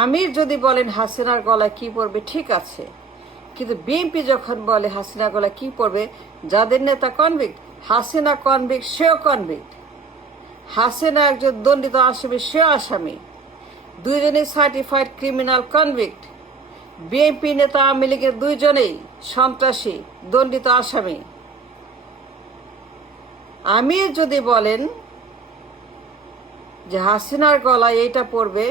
আমির যদি বলেন হাসিনার গলায় কি পড়বে, ঠিক আছে, কিন্তু বিএনপি যখন বলে হাসিনার গলায় কি পড়বে, যাদের নেতা কনভিক্ট, হাসিনা কনভিক্ট, সেও কনভিক্ট, হাসিনা একজন দণ্ডিত আসামি, সেও আসামি, দুইজনেই সার্টিফাইড ক্রিমিনাল কনভিক্ট। বিএনপি নেতা আওয়ামী লীগের দুইজনেই সন্ত্রাসী, দণ্ডিত আসামি। আমির যদি বলেন যে হাসিনার গলায় এইটা পড়বে,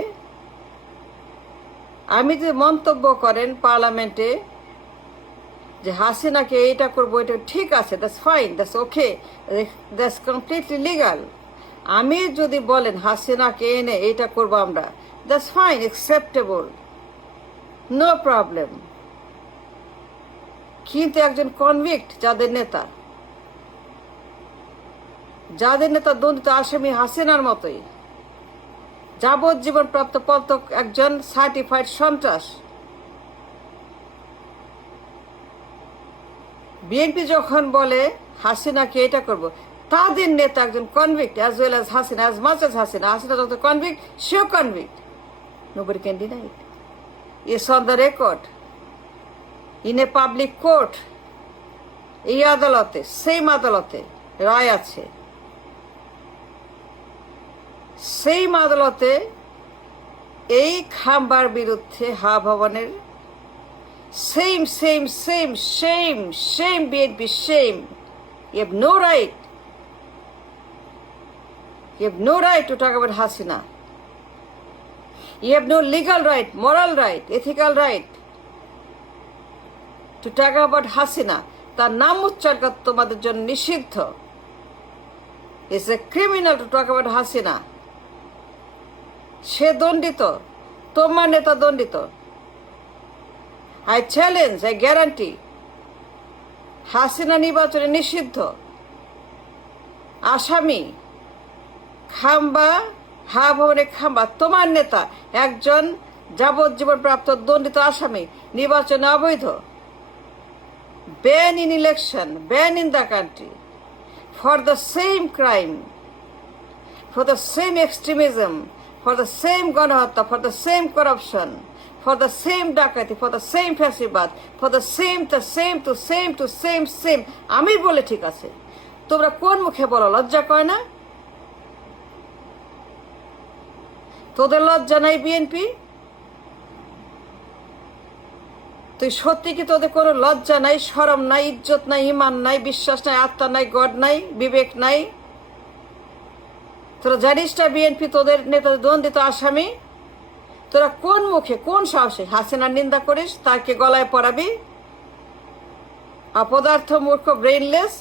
আমি যদি মন্তব্য করেন পার্লামেন্টে যে হাসিনাকে এইটা করবো, এটা ঠিক আছে, that's fine, that's okay, that's completely legal. আমি যদি বলেন হাসিনাকে এনে এইটা করবো আমরা, that's fine, acceptable, no problem. কিন্তু একজন কনভিক্ট, যাদের নেতা দণ্ডিত আসামি হাসিনার মতোই, যাবজ্জীবন প্রাপ্ত পলাতক একজন সার্টিফাইড সন্ত্রাস, বিএনপি যখন বলে হাসিনাকে এটা করব, তাদের নেতা একজন convict as well as Hasina, as much as Hasina. Hasina যত কনভিক্ট, সেও convict, nobody can deny it. It's on the record in a public court. এই আদালতে, সেম আদালতে রায় আছে, সেম আদালতে এই খাম্বার বিরুদ্ধে হা ভবনের same BNP, shame. You have no right. You have no right to talk about Hasina. You have no legal right, moral right, ethical right to talk about Hasina. তার নাম উচ্চারণ করা তোমাদের জন্য নিষিদ্ধ। It's a criminal to talk about Hasina. সে দণ্ডিত, তোমার নেতা দণ্ডিত। I challenge, I guarantee, Hasina নির্বাচনে নিষিদ্ধ, আসামি, খাম্বা, হা ভবনে খাম্বা, তোমার নেতা একজন যাবজ্জীবন প্রাপ্ত দণ্ডিত আসামি, নির্বাচনে অবৈধ, ban in election, ban in the country for the same crime, for the same extremism, for the same গণহত্যা, for the same corruption, for the same ডাকাতি, for the same ফ্যাসিবাদ, for the same. আমি বলে ঠিক আছে, তোমরা কোন মুখে বলো? লজ্জা করে না? তোদের লজ্জা নাই বিএনপি? তুই সত্যি কি তোদের কোনো লজ্জা নাই, শরম নাই, ইজ্জত নাই, ইমান নাই, বিশ্বাস নাই, আত্মা নাই, গড নাই, বিবেক নাই? তোরা জানিস না বিএনপি তোদের নেতা দ্বন্দ্বিত আসামি? তোরা কোন মুখে, কোন সাহসে হাসিনার নিন্দা করিস? তাকে গলায় পড়াবি? অপদার্থ, মূর্খ, ব্রেইনলেস।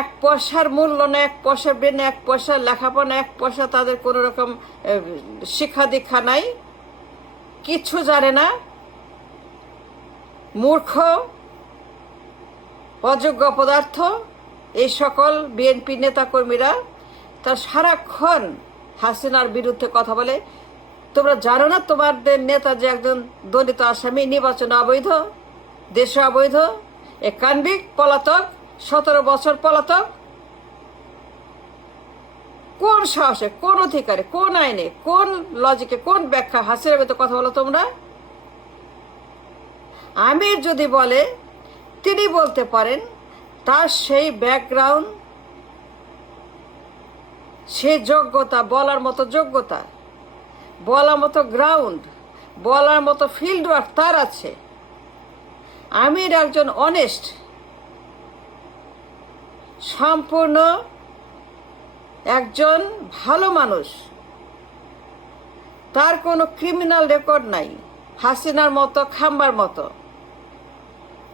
1 পয়সার মূল্য না, 1 পয়সার ব্রেন, 1 পয়সার লেখাপড়া, 1 পয়সা তাদের কোনো রকম শিক্ষা দীক্ষা নাই, কিচ্ছু জানে না, মূর্খ, অযোগ্য পদার্থ এই সকল বিএনপি নেতাকর্মীরা। তারা সারাক্ষণ হাসিনার বিরুদ্ধে কথা বলে। তোমরা জানো না তোমাদের নেতা যে একজন দণ্ডিত আসামি, নির্বাচনে অবৈধ, দেশে অবৈধ, এ কনভিক্ট, পলাতক, 17 বছর পলাতক? কোন সাহসে, কোন অধিকারে, কোন আইনে, কোন লজিকে, কোন ব্যাখ্যা হাসিনার বিরুদ্ধে কথা বলো তোমরা? আমির যদি বলে, তিনি বলতে পারেন, তার সেই ব্যাকগ্রাউন্ড, সেই যোগ্যতা, বলার মতো যোগ্যতা, বলার মতো গ্রাউন্ড, বলার মতো ফিল্ড ওয়ার্ক তার আছে। আমির একজন অনেস্ট, সম্পূর্ণ একজন ভালো মানুষ, তার কোনো ক্রিমিনাল রেকর্ড নাই হাসিনার মতো, খাম্বার মতো।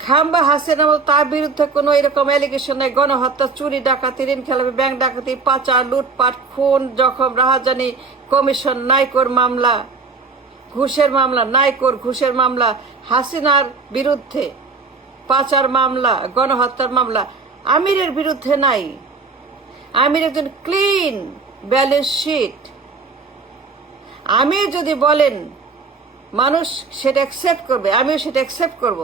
খাম্বা, হাসিনার মতো তার বিরুদ্ধে কোনো এরকম অ্যালিগেশন নাই। গণহত্যা, চুরি, ডাকাতি, ঋণ খেলাপি, ব্যাংক ডাকাতি, পাচার, লুটপাট, খুন, জখম, রাহাজানি, কমিশন, নাইকোর মামলা, ঘুষের মামলা, নাইকোর ঘুষের মামলা, হাসিনার বিরুদ্ধে পাচার মামলা, গণহত্যার মামলা আমিরের বিরুদ্ধে নাই। আমির একজন ক্লিন ব্যালেন্স শিট। আমির যদি বলেন, মানুষ সেটা অ্যাকসেপ্ট করবে, আমিও সেটা অ্যাকসেপ্ট করব,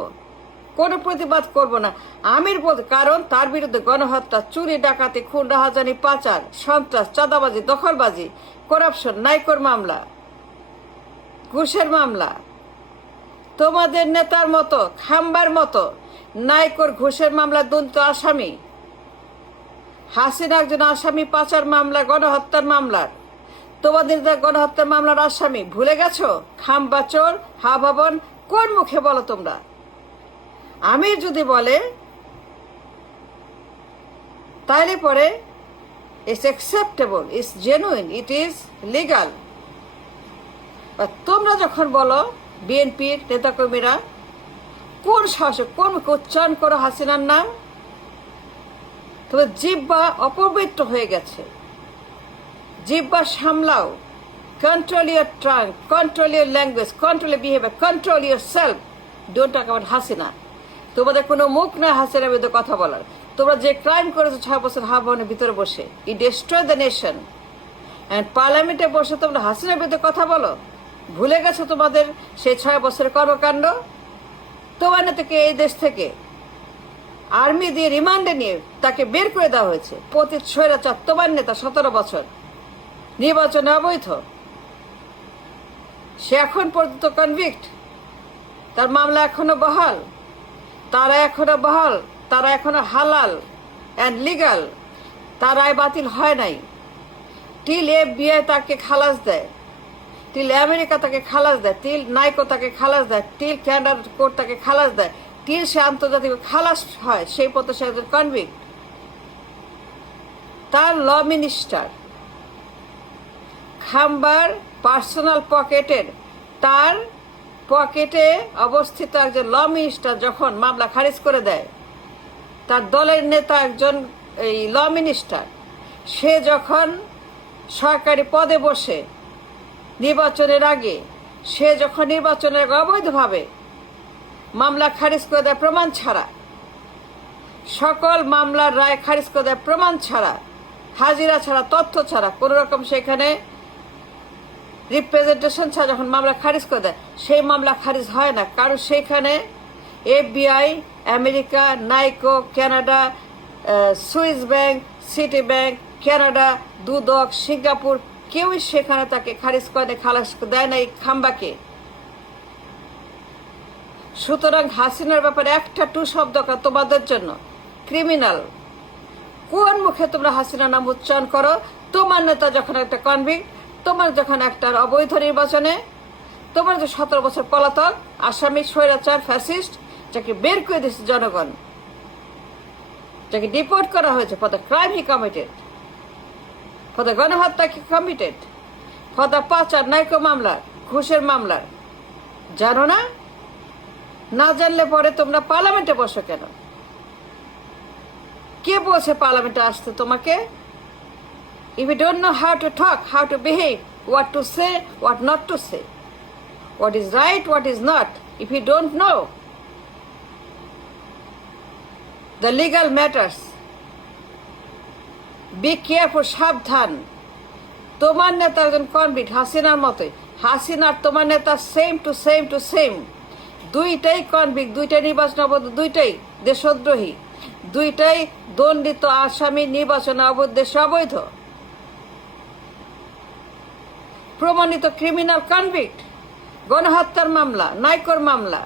কোনো প্রতিবাদ করব না। আমির বলতে, কারণ তার বিরুদ্ধে গণহত্যা, চুরি, ডাকাতি, খুন, রাহাজানি, পাচার, সন্ত্রাস, চাঁদাবাজি, দখলবাজি, করাপশন, নাইকোর মামলা, ঘুষের মামলা। তোমাদের নেতার মতো খাম্বার মতো নাইকোর ঘুষের মামলা দুন্ত আসামি, হাসিনা একজন আসামি পাচার মামলা, গণহত্যার মামলার। তোমাদের গণহত্যার মামলার আসামি ভুলে গেছো? খাম্বা চোর, হা ভবন, কোন মুখে বলো তোমরা? আমি যদি বলে তাইলে পরে it's acceptable, it's genuine, it is legal. তোমরা যখন বলো বিএনপির নেতাকর্মীরা, কোন সাহসে কোন মুখে উচ্চারণ করো হাসিনার নাম? তবে জিহ্বা অপবিত্র হয়ে গেছে, জিহ্বা সামলাও। কন্ট্রোল ইউর ট্রাং, control your language, control your behaviour, control yourself. Don't talk about Hasina. তোমাদের কোনো মুখ না হাসিনার বিরুদ্ধে কথা বলার। তোমরা যে ক্রাইম করেছো 6 বছর ভবনের ভিতরে বসে, ই ডিস্ট্রয় দ্য নেশন, অ্যান্ড পার্লামেন্টে বসে তোমরা হাসিনার বিরুদ্ধে কথা বলো। ভুলে গেছো তোমাদের সেই 6 বছরের কর্মকাণ্ড? তোমার নেতাকে এই দেশ থেকে আর্মি দিয়ে রিমান্ডে নিয়ে তাকে বের করে দেওয়া হয়েছে। পতিত স্বৈরাচার তোমার নেতা, 17 বছর নির্বাচনে অবৈধ। সে এখন পর্যন্ত কনভিক্ট, তার মামলা এখনো বহাল, তারা এখনো হালাল অ্যান্ড লিগাল, তার রায় বাতিল হয় নাই। টিল FBI তাকে খালাস দেয়, টিল আমেরিকা তাকে খালাস দেয়, টিল নাইকো তাকে খালাস দেয়, টিল ক্যানাডার কোর্ট তাকে খালাস দেয়, টিল সে আন্তর্জাতিক খালাস হয়, সেই পথে সে একজন কনভিক্ট। তার ল মিনিস্টার খাম্বার পার্সোনাল পকেটের, তার পকেটে অবস্থিত একজন ল মিনিস্টার যখন মামলা খারিজ করে দেয়, তার দলের নেতা একজন এই ল মিনিস্টার, সে যখন সরকারি পদে বসে নির্বাচনের আগে, সে যখন নির্বাচনের আগে অবৈধভাবে মামলা খারিজ করে দেয় প্রমাণ ছাড়া, সকল মামলার রায় খারিজ করে দেয় প্রমাণ ছাড়া, হাজিরা ছাড়া, তথ্য ছাড়া, কোনো রকম সেখানে রিপ্রেজেন্টেশন ছাড়া যখন মামলা খারিজ করে দেয়, সেই মামলা খারিজ হয় না। কারণ সেখানে FBI, America, Niko, Canada, Swiss bank, Citi bank, Canada, Dudak, Singapore, কেউই সেখানে তাকে খারিজ করে খালাস দেয় না এই খাম্বাকে। সুতরাং হাসিনার ব্যাপারে একটা টু শব্দ তোমাদের জন্য ক্রিমিনাল। কোন মুখে তোমরা হাসিনার নাম উচ্চারণ করো? তোমার নেতা যখন একটা কনভিক্ট, তোমার যখন একটা অবৈধ নির্বাচনে, তোমার যে 17 বছর পলাতক আসামি স্বৈরাচার ফ্যাসিস্ট, যাকে বের করে দিয়েছে জনগণ, যাকে ডিপোর্ট করা হয়েছে for the crime he committed, for the গণহত্যা হি কমিটেড, ফর দ্য পাচার নাইকো মামলার, ঘুষের মামলার। জানো না? না জানলে পরে তোমরা পার্লামেন্টে বসো কেন? কে বলছে পার্লামেন্টে আসতে তোমাকে? If you don't know how to talk, how to behave, what to say, what not to say, what is right, what is not, if you don't know the legal matters, be careful, সাবধান। তোমার নেতা একজন convict হাসিনার মতোই, হাসিনার তোমার নেতা same to same, দুইটাই কনভিক্ট, দুইটাই নির্বাচন অবৈধ, দুইটাই দেশদ্রোহী, দুইটাই দণ্ডিত আসামি, নির্বাচন দেশে অবৈধ, প্রমাণিত ক্রিমিনাল কনভিক্ট। গণহত্যার মামলা, নাইকোর মামলা,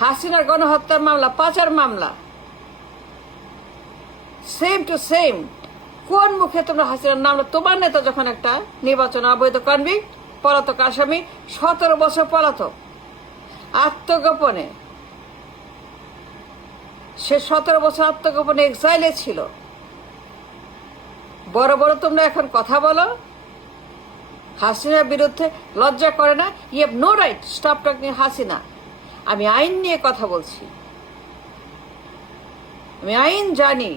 হাসিনার গণহত্যার মামলা, পাচার মামলা, সেম টু সেম। কোন মুখে তোমরা হাসিনার নাম? তোমার নেতা যখন একটা নির্বাচন অবৈধ কনভিক্ট, পলাতক আসামি, 17 বছর পলাতক, আত্মগোপনে, সে 17 বছর আত্মগোপনে এক্সাইলে ছিল। বড় বড় তোমরা এখন কথা বলো হাসিনার বিরুদ্ধে, লজ্জা করে না? You have no right, stop talking Hasina. আমি আইন নিয়ে কথা বলছি, আমি আইন জানি।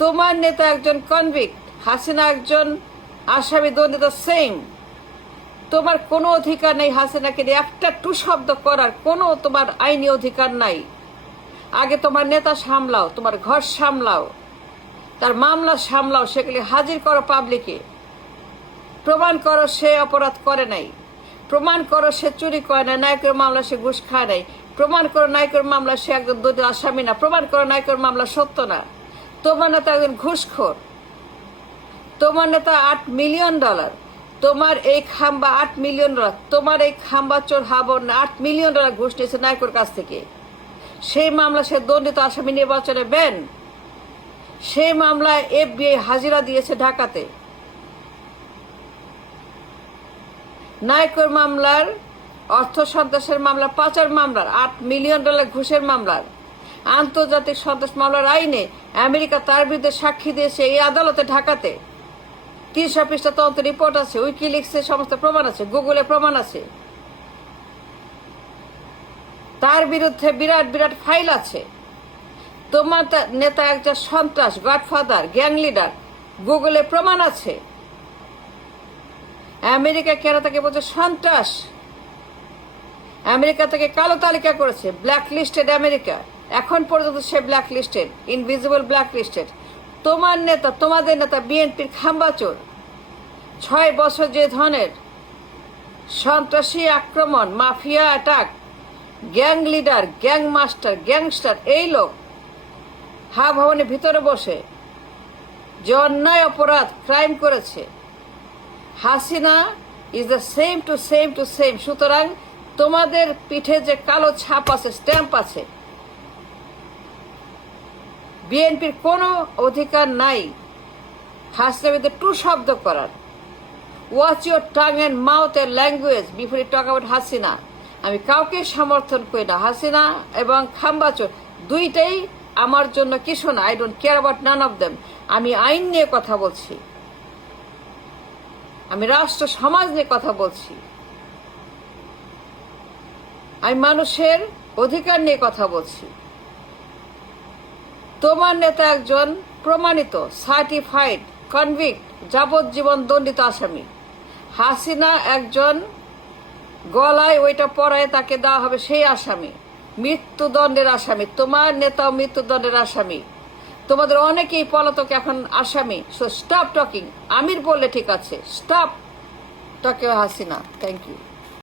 তোমার নেতা একজন কনভিক্ট, হাসিনা একজন আসামি দণ্ডিত, সেম। তোমার কোনো অধিকার নেই হাসিনাকে দিয়ে একটা টু শব্দ করার, কোনো তোমার আইনি অধিকার নাই। আগে তোমার নেতা সামলাও, তোমার ঘর সামলাও, তার মামলা সামলাও, সেগুলি হাজির করো পাবলিকে, প্রমাণ করো সে অপরাধ করে নাই, প্রমাণ করো সে চুরি করে না, নায়কের মামলা সে ঘুষ খায় নাই, প্রমাণ করো নায়কের মামলা সে একজন দলীয় আসামি না, প্রমাণ করো নায়কের মামলা সত্য না। তোমার নেতা একজন ঘুষখোর, তোমার নেতা $8 মিলিয়ন, তোমার এই খাম্বা $8 মিলিয়ন, তোমার এই খাম্বা চোর হাবন $8 মিলিয়ন ঘুষ নিয়েছে নাইকোর কাছ থেকে। সেই মামলা সে দণ্ডিত আসামি নির্বাচনে ব্যান। সেই মামলায় FBI হাজিরা দিয়েছে ঢাকাতে। নাইকোর মামলার, অর্থ সন্ত্রাসের মামলা, পাচার মামলার, $8 মিলিয়ন ঘুষের মামলার, আন্তর্জাতিক সন্ত্রাস মামলার আইনে আমেরিকা তার বিরুদ্ধে সাক্ষী দিয়েছে এই আদালতে ঢাকাতে। 300 পৃষ্ঠা তদন্ত রিপোর্ট আছে, উইকিলিক্সের সমস্ত প্রমাণ আছে, গুগলে প্রমাণ আছে। তার বিরুদ্ধে বিরাট বিরাট ফাইল আছে। তোমার নেতা একজন সন্ত্রাস, গডফাদার, গ্যাং লিডার, গুগলে প্রমাণ আছে। আমেরিকা কেন তাকে বলছে সন্ত্রাস? আমেরিকা তাকে কালো তালিকা করেছে, ব্ল্যাক লিস্টেড আমেরিকা। এখন পর্যন্ত সে blacklisted, invisible blacklisted. তোমার নেতা, তোমাদের নেতা বিএনপির খাম্বাচোর। 6 বছর যে ধরনের সন্ত্রাসী আক্রমণ, mafia attack, gang leader, gang master, gangster, এই লোক ভবনের ভিতরে বসে যে অন্যায় অপরাধ ক্রাইম করেছে, Hasina is the same to same to same. সুতরাং তোমাদের পিঠে যে কালো ছাপ আছে, স্ট্যাম্প আছে, বিএনপির কোনো অধিকার নাই হাসিনার বিরুদ্ধে টু শব্দ করার। Watch your tongue and mouth এর language before you talk about Hasina. আমি কাউকে সমর্থন করি না। হাসিনা এবং খাম্বাচোর দুইটাই আমার জন্য কিছু না। I don't care about none of them. আমি আইন নিয়ে কথা বলছি, আমি রাষ্ট্র সমাজ নিয়ে কথা বলছি, আমি মানুষের অধিকার নিয়ে কথা বলছি। তোমার নেতা একজন প্রমাণিত সার্টিফাইড কনভিক্ট, যাবজ্জীবন দণ্ডিত আসামি। হাসিনা একজন গলায় ওইটা পরায় তাকে দেওয়া হবে সেই আসামি, মৃত্যুদণ্ডের আসামি। তোমার নেতাও মৃত্যুদণ্ডের আসামি। তোমাদের অনেকেই পলাতক এখন আসামি। So stop talking. আমির বললে ঠিক আছে, stop talking Hasina. Thank you.